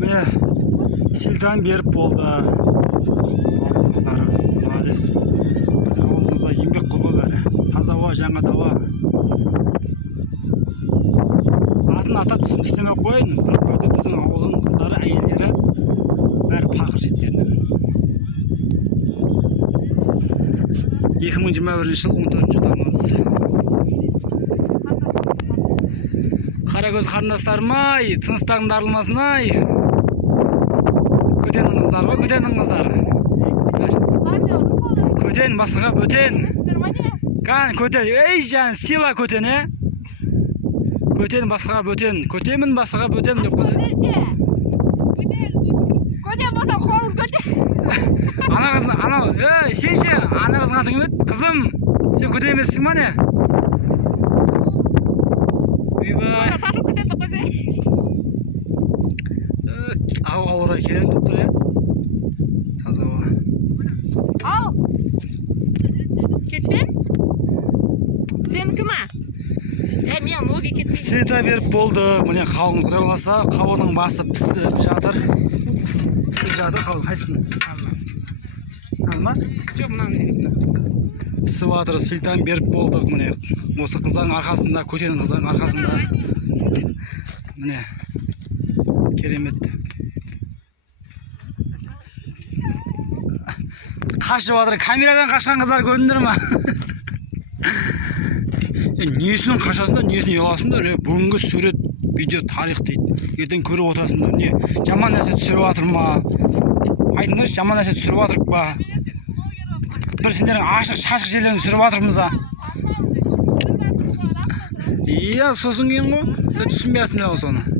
Міне селдан беріп болды. Ауылымыздары молодец. Біздің ауылымызда еңбек қылғы бәрі. Таза ауа, жаңа ауа. Атын атап түсінемей қойын. Бірақ біздің ауылдың қыздары, әйелдері бәрі пақыр жігіттерінен. 2021 жыл 14 тамыз. Қарагөз қарындастарым-ай, тыныстарың дарылмасын-ай. Көтеніңіздер ғой, көтеніңіздер. Көтен, басқаға бөтен. Қан, көтен, ей жан, сила көтен, е? Көтен, басқаға бөтен. Көтемін, басқаға бөтен деп қойса. Көтен болса, қолын көтен. Ана қызын, анау, сен ше, ана қызың атың еді, қызым. Сен көтен емессің ма не? Үйбай. Ауылдар келен тұптыр, е? Таза ауа. Ау! Кетпен? Сенікі ма? Мен оби кетпен. Света беріп болды. Міне қауын құдай болмаса, қауынның басы пісіп жатыр. Пісіп жатыр, қауын қайсын? Алма? Жоқ, мұнан. Пісіп жатыр, Светадан беріп болдық. Міне осы қыздардың арқасында, көтенің қыздардың арқасында. Міне керемет. Қашып жатыр, камерадан қашқан қыздар көрдіңдер ма? Несінің қашасында, несінің ұяласында, бүгінгі сурет, видео, тарих дейді. Ертең көріп отырасыңдар, не жаман нәрсе түсіріп жатыр ма? Айтыңдаршы, жаман нәрсе түсіріп жатырық па? Бір сендердің ашық-шашық жерлерін түсіріп жатырмыз а? Иә, сосын кейін ғой, сен түсінбейсіңдер ғой соны.